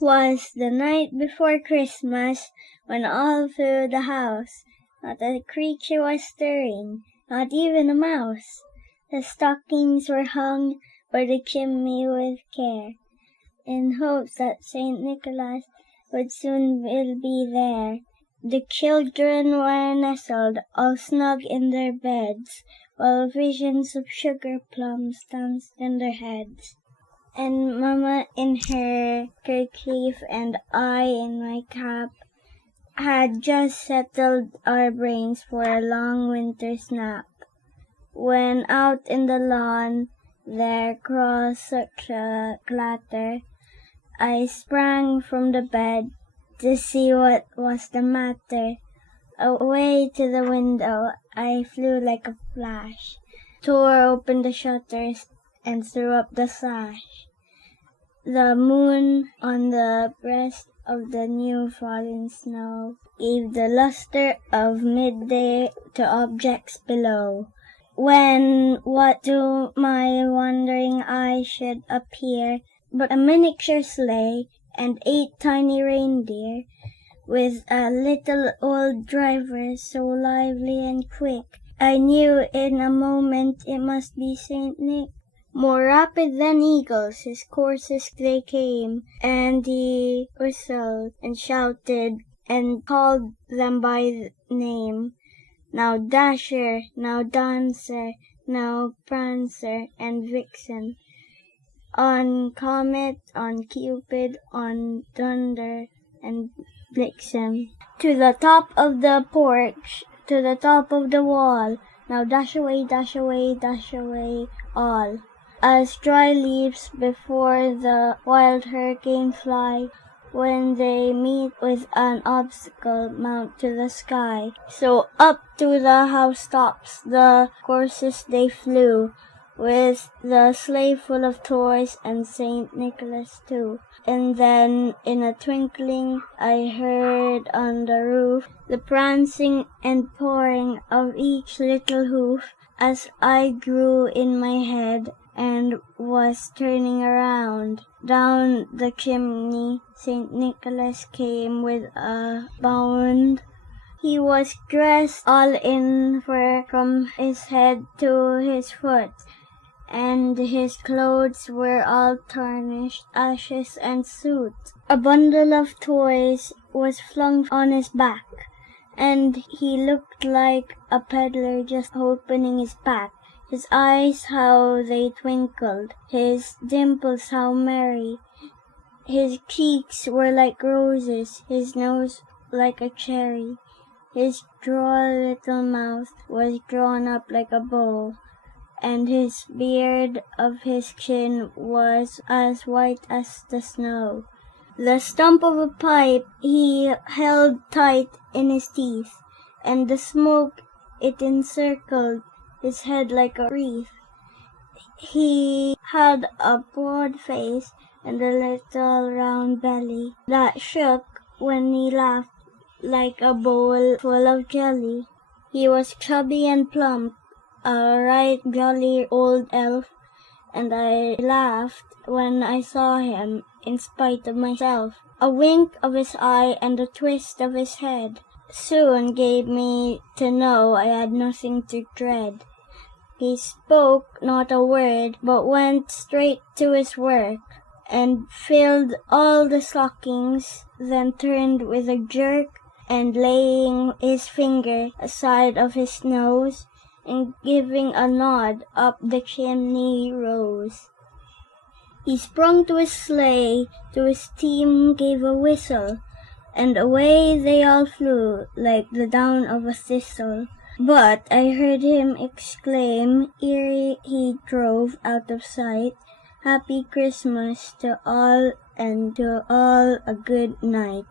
'Twas the night before Christmas, when all through the house not a creature was stirring, not even a mouse. The stockings were hung by the chimney with care, in hopes that Saint Nicholas would soon will be there. The children were nestled all snug in their beds, while visions of sugar plums danced in their heads. And Mamma in her kerchief and I in my cap had just settled our brains for a long winter's nap, when out in the lawn there crossed such a clatter, I sprang from the bed to see what was the matter. Away to the window I flew like a flash, tore open the shutters and threw up the sash. The moon on the breast of the new fallen snow gave the luster of midday to objects below, when what to my wondering eye should appear but a miniature sleigh and 8 tiny reindeer, with a little old driver so lively and quick, I knew in a moment it must be Saint Nick. More rapid than eagles his courses they came, and he whistled and shouted and called them by name. Now Dasher, now Dancer, now Prancer and Vixen. On Comet, on Cupid, on Thunder and Blitzen. To the top of the porch, to the top of the wall, now dash away, dash away, dash away, all. As dry leaves before the wild hurricane fly, when they meet with an obstacle mount to the sky. So up to the housetops the courses they flew, with the sleigh full of toys and Saint Nicholas too. And then in a twinkling I heard on the roof the prancing and pawing of each little hoof, as I grew in my head and was turning around. Down the chimney Saint Nicholas came with a bound. He was dressed all in fur from his head to his foot, and his clothes were all tarnished, ashes and soot. A bundle of toys was flung on his back, and he looked like a peddler just opening his pack. His eyes how they twinkled, his dimples how merry. His cheeks were like roses, his nose like a cherry. His droll little mouth was drawn up like a bow, and his beard of his chin was as white as the snow. The stump of a pipe he held tight in his teeth, and the smoke it encircled his head like a wreath. He had a broad face and a little round belly that shook when he laughed like a bowl full of jelly. He was chubby and plump, a right jolly old elf, and I laughed when I saw him in spite of myself. A wink of his eye and a twist of his head soon gave me to know I had nothing to dread. He spoke not a word, but went straight to his work, and filled all the stockings, then turned with a jerk, and laying his finger aside of his nose, and giving a nod up the chimney rose. He sprung to his sleigh, to his team gave a whistle, and away they all flew like the down of a thistle. But I heard him exclaim, ere he drove out of sight, Happy Christmas to all, and to all a good night.